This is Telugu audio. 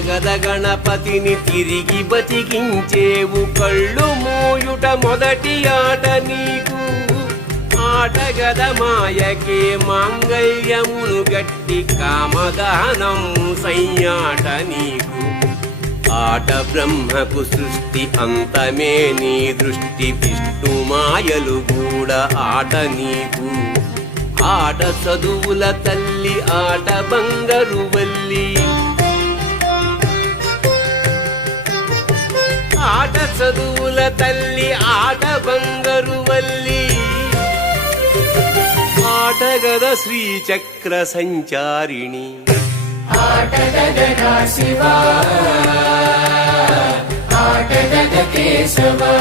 ఆటగద గణపతిని తిరిగి బతికించేవు, కళ్ళు మూయుట మొదటి ఆట నీకు. ఆటగద మాయకే మాంగళ్యమును గట్టి కామదానం సయ్యాట నీకు. ఆట బ్రహ్మకు సృష్టి అంతమే నీ దృష్టి, విష్ణు మాయలు కూడా ఆట నీకు. ఆట చదువుల తల్లి ఆట బంగారు వల్లి, ఆట చదువుల తల్లి ఆట బంగారు వల్లి. ఆటగద శ్రీచక్ర సంచారిణి, ఆటగద శివా, ఆటగద కేశవా.